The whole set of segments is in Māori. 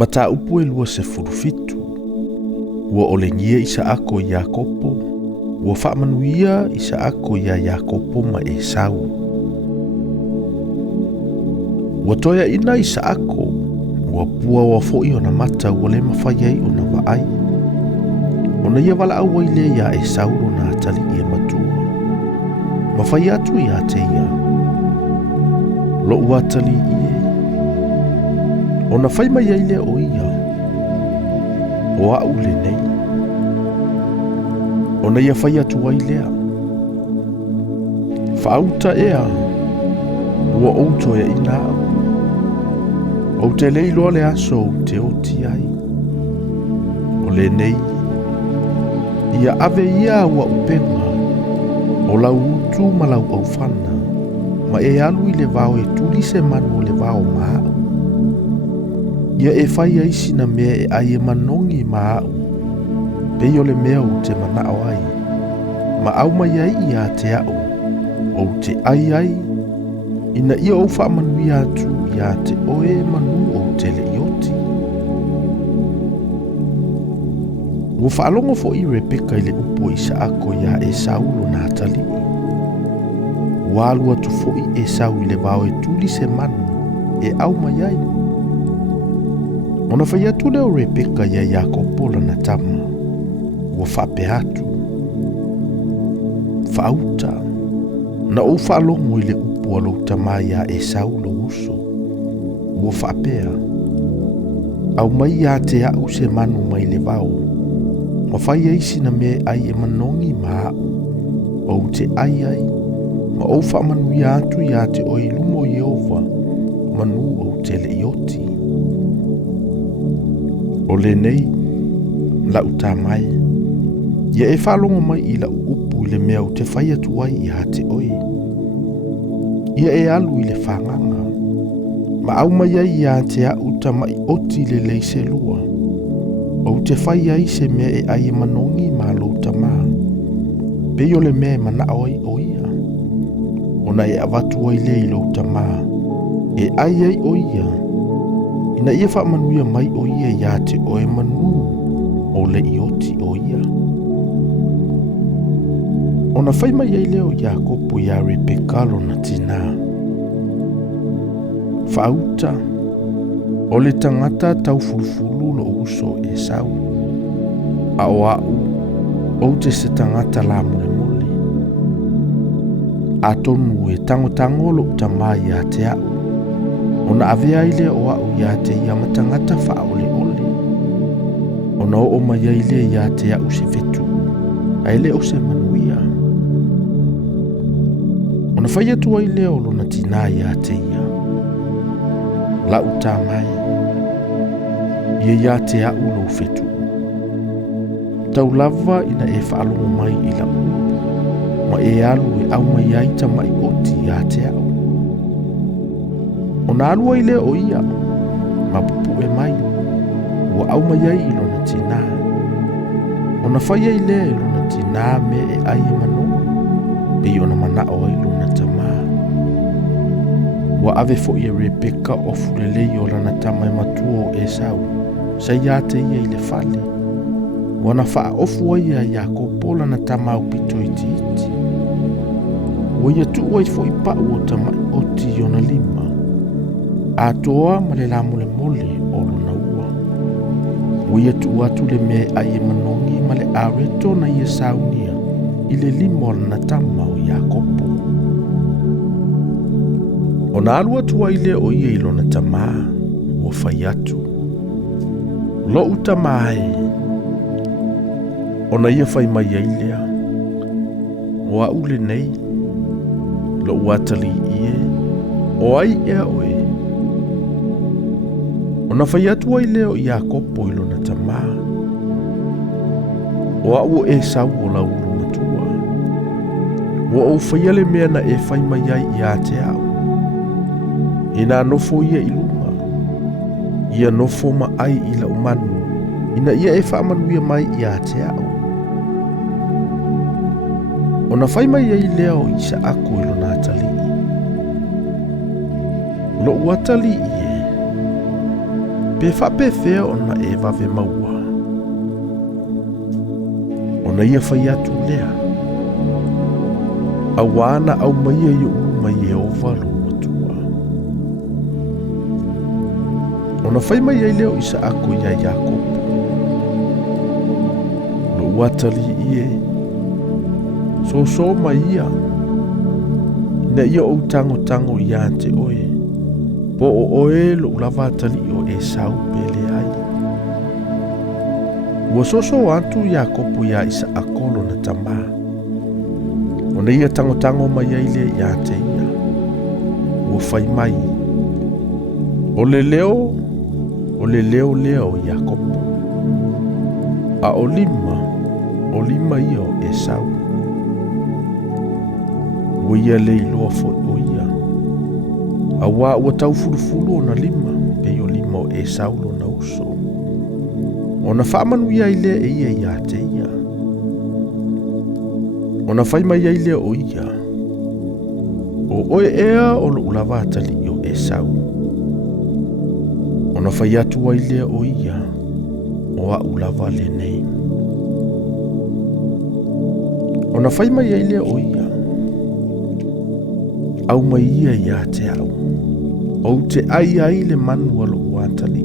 Mata upu e lua se furufitu. Ua olengia isa ako Iakopo. Ua whaamanuia isa ako ia Iakopo ma Esau. Ua toia ina isa ako. Ua pua wa fo'i ona mata ua le mawhaiai ona waai. Ona ia wala au waile ia Esau na atali ia matua. Mawhai atu ia te ia. Lo ua atali ie. Ona whai mai aile o ia. O au le nei. Ona ia whai atu wailea. Whaauta ea. Ua outo ea ina au. O te leilo le aso te oti ai. O le nei. Ia ave ia ua upenga. O lau utu ma lau au whana. Ma e alu i le vao e tuli se manu o le vao maa. Ia e whai aisi na mea e ai e manongi maa. Pei o le mea o te manao ai. Ma au mai ai ia te au. O te ai ai. Ina ia o wha manui atu ia te oe manu o te le ioti. Ua whaalongo fo i Rebeka i le upo isa ako ia Esau lo na atali. Ua alua tu fo i Esau i le vao e tuli se manu e au mai ai. Ona whai atu leo Rebeka ia Iakopo la na tama. Ua whape atu. Whaauta. Na o whaalongo i le upo alo tamai ia Esau lo uso. Ua whapea. Au mai ia te au se manu mai le vao. Ma whai eisi na me ai e manongi maa. O te ai ai. Ma o wha manu ia atu ia te o ilumo Yehova. Manu o te le ioti. O le nei. Lau tamai. Ia e whalongo mai i lau upu i le mea o te whai atu ai i te oi. Ia e alu i le whanganga. Ma au mai ai ia te au tamai oti le leise lua. O te whai ai se mea e ai e manongi ma lo tamaa. Pei le mea e mana oi o ia. Ona e avatu ai le i lo tamaa. E ai ai o ia. Ina ia wha manuia mai o ia ia te oe manu o le ioti o ia. Ona whai mai ai leo Iakopo ia Rebeka lo na tina. Whaauta. O le tangata tau fulufulu lo uso Esau. Ao au. O te se tangata la mole mole. A tonu e tango lo tamai ia te au. Ona avea ile o au ia te ia matangata wha ole ole. Ona o mai ile ia te au se vetu. Aile o se manuia. Ona whai atu ai leo lo na tina ia te ia. La utamai. Ia te au lo fetu. Tau lava ina e whaalongo mai i la u. Ma e alu e au mai aita mai oti ia te au. Ona alua i leo o ia. Ma pupu e mai. Ua au mai ai i lona tina. Ona whai ai lea i lona tina me e ai e mano. Pei ona mana o ai lona tamaa. Ua ave fo i Rebeka o fulelei o lana tama e matua o Esau. Sa ia te ia i le fale. Wana wha ofu ai a Iakopo lana tama au pito iti iti. Ua ia tu ai fo i pa ua tama o ti ona lima. A toa ma le la mole mole o lona ua. Ua ia tu atu le me ai e manongi ma le areto na ia saunia. I le lima o lana tama o Iakopo. Ona alua tua ile o ia ilona tamaa, o whai atu. Lo utamae. Ona ia whai mai ailea. O a ule nei. Lo uatali ie. O ai ea oe. Ona whai atu ai leo i Iakopo ilona tamaa. O a ua e sau o la uru matua. O au whai ale mea na e whai mai ai i a te au. Ina nofo ia ilunga. Ia nofo ma ai i la umanu. Ina ia e whaamanuia mai i a te au. Ona whai mai ai leo i sa ako ilo nā tali. Lo ua tali ie. Pe whapewhea ona e wawe maua. Ona ia whai atu lea. Awana au maia i uma i Jehova lo atua. Ona whai mai ai leo isa ako ia Jakob. Lo watali ie. So mai ia. Na ia o tango ia te oe. Po o oe lo ulavatali o Esau pele ai. Ua soso atu Jakob ia isa akolo na tamaa. Ona ia tango mai ai le ia te ia. Ua whai mai. O le leo leo Jakob. A o lima ia o Esau. Ua ia le iloa fo o ia. A ua tau fulufulu o na lima. Pe o lima o Esau lo na uso. Ona whaamanu ia i le e ia te ia. Ona whai mai ai lea o ia. O oe ea o lo ulawa atali o Esau. Ona whai atu ai lea o ia. O a ulawa le nei. Ona whai mai ai lea o ia. Au mai ia te au. O te ai le manu alo uatali.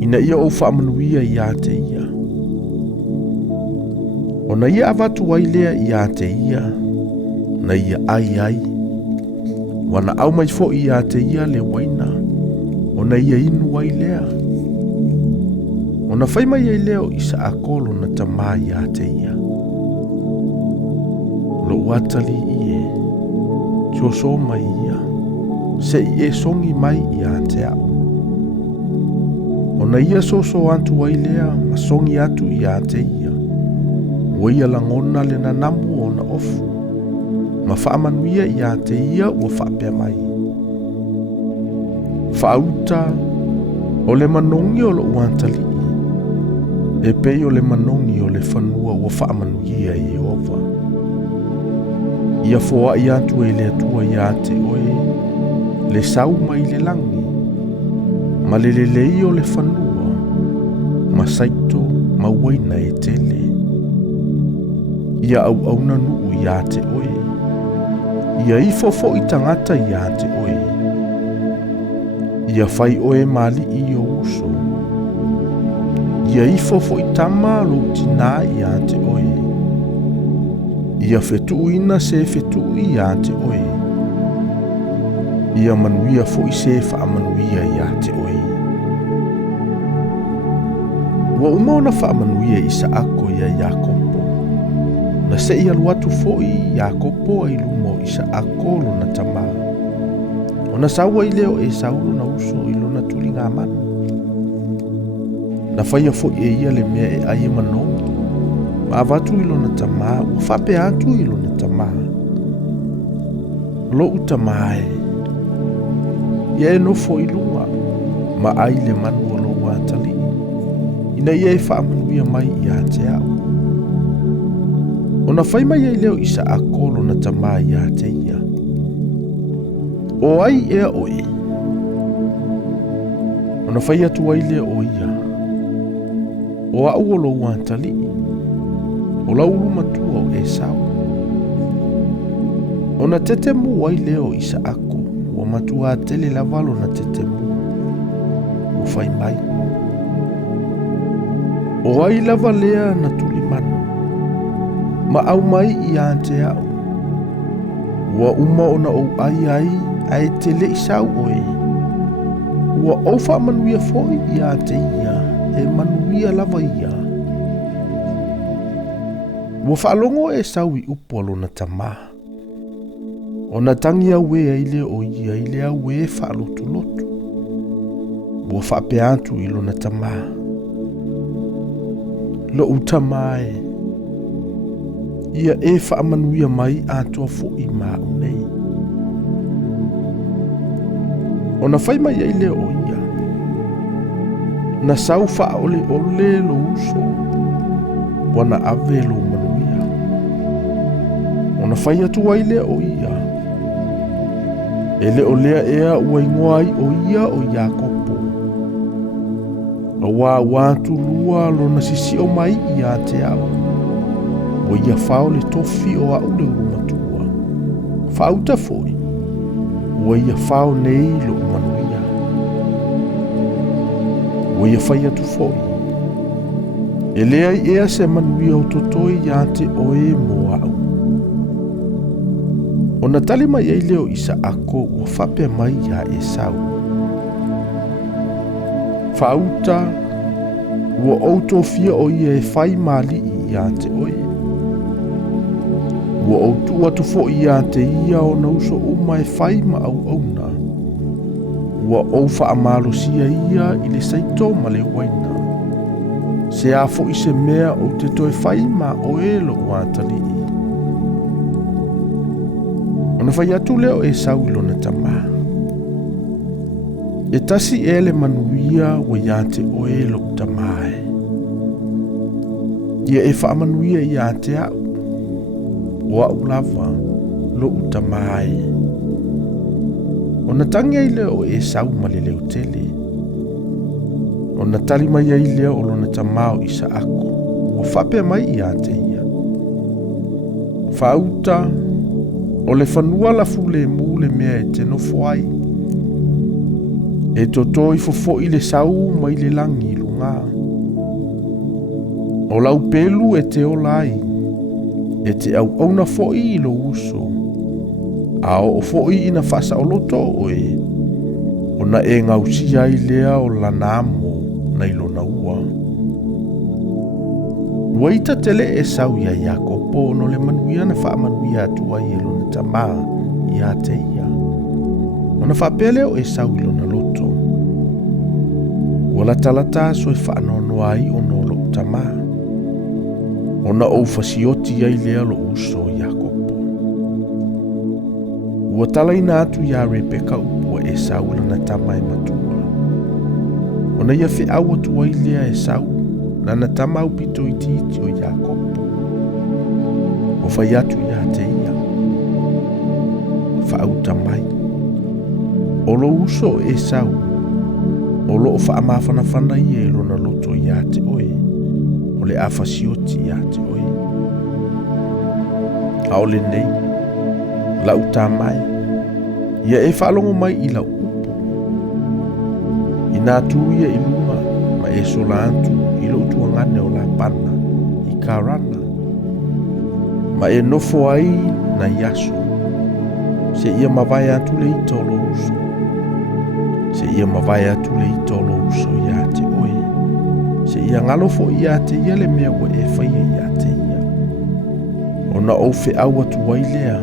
Ina ia o whaamanuia ia te ia. Ona ia avatu ai lea ia te ia. Na ia ai. Wana au mai fo ia te ia le waina. Ona ia inu ai lea. Ona whai mai ai leo isa akolo na tamaa ia te ia. Lo watali ie. Tioso mai ia. Se ie songi mai ia te au. Ona ia soso antu ai lea. Masongi atu ia te ia. Ua ia langona le nanamu o na ofu. Ma whaamanuia ia te ia ua whaapea mai. Whaauta o le manongi o lo uantali. E pei o le manongi o le whanua ua whaamanuia i Jehova. Ia foa i atu e le atua ia te oe. Le sau mai le langi. Ma le lei o le whanua. Ma saito ma waina e tele. Ia au na nuu ia te oe. Ia ifofo i tangata ia te oe. Ia whai oe mali i o uso. Ia ifofo i tama lo tina ia te oe. Ia fetu ina se fetu ia te oe. Ia manuia fo i se wha manuia ia te oe. Ua umauna wha manuia isa ako ia Jakob. Na se ia luatu foi Jakopo ai lumo isa akolo na tama. Ona saua i leo e saulo na uso i lona tuli ngā manu. Na whaia foi e ia le mea e aie manongi. Ma avatu i lona tama, ua whape atu i lona tama. Lo utama e. Ia e nofo i lunga. Ma ai le manu o lo watali. Ina ia e whaamanuia mai i a te au. Ona whai mai ai leo isa akolo na tamaa ia te ia. O ai ea oe. Ona whai atu ai leo o ia. O au o lo uantali. O lau matua o Esau. Ona tetemu ai leo isa ako. O matua tele lavalo na tetemu. O whai mai. O ai lava lea na tulimanu. Ma au mai i ante au. Ua uma ona o ai te le isau oe. Ua o wha manuia foi i ante ia. E manuia lava ia. Ua whaalongo e sau i upolo na tama. Ona tangi au e aile o ia ile au e whaalotu lotu. Ua whaape antu i lo na tama. Lo utamae. Ia e whaamanuia mai atua fo i mau nei. Ona whai mai ai leo o ia. Na sau wha ole lo uso. Wana ave lo manuia. Ona whai atu ai leo o ia. E leo lea ea ua ingoa ai o ia o Jakopo. Awa tulua lona sisi o mai ia te au. O ia whao le tofi o au le urumatua. Whauta foi. O ia whao nei lo umanuia. O ia whai atu foi. E lea i ea se manuia o totoi ia te oe mo au. O na tali mai ei leo isa ako o whape mai ia e sau. Whauta ua outofia o ia e whai mali ia te oe. Ua outu atu fo ia te ia o nauso uma e whai ma au auna. Ua ouwha amalosia ia i le saito ma le waina. Se a fo i se mea o te toe whai ma o elo ua tali i. Ona whai atu leo e sau ilona tamaa. E tasi ele manuia wa ia te oe lo tamae. Ia e wha manuia ia te au. Wa ulava lo tamae. Ona tangi ai leo e sau mali leo tele. Ona tali mai ai leo o lona tamao isa ako. Wa whape mai ia te ia. Whauta o le whanua la fule mule mea e te no fuai. E toto i fofo i le sau mai le langi lunga. O lau pelu e te olai. E te au auna fo i lo uso. Ao o fo i ina fasa o loto oe. O na e ngausia i lea o la namo na ilo na ua. Waita tele e sau ia Iakopo no le manuia na wha manuia atua i elo na tamaa ia te ia. Ona whapele o e sau ilo na loto. Wala talata so e whaanono ai o no lo tamaa. Ona o fasioti ai lea lo uso Iakopo. Ua tala ina atu ia Rebeka upua e sau ilo na tamaa e matua. Ona ia fe au atua i lea e sau na na tamaa upito iti o Iakopo. O whai atu ia te ia. Wha au tamai. O lo uso e sau. O lo o wha mawhana whana i e lo na loto i a te oe. O le awhasioti i a te oe. A o le nei. La uta mai. Ia e whalongo mai i la upo. I nā tuia i luma. Ma e sola antu i lo utua ngane o la pana. I karana. Ma e nofo ai na yaso. Se ia mawai atu le ito lo uso. Se ia mawai atu le ito lo uso ia te oe. Se ia ngalofo ia te ia le mea wa e whaia ia te ia. O na o fe au atu wai lea.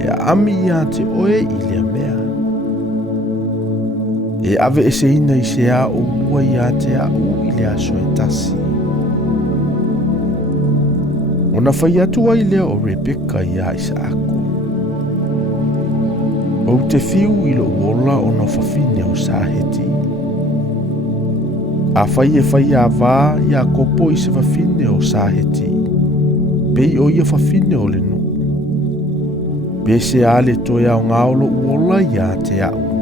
E ami ia te oe i lea mea. E ave e se ina i se a o ua ia te a u i lea so e tasi. O na whai atu wai lea o Rebeka ia isa ako. O te fiu i lo uola o no whawhine o saheti. A whai e whai a wā i a kopo i se whawhine o saheti. Pei o ia whawhine o le nu. Pe se a le toia o ngā olo uola i a te au.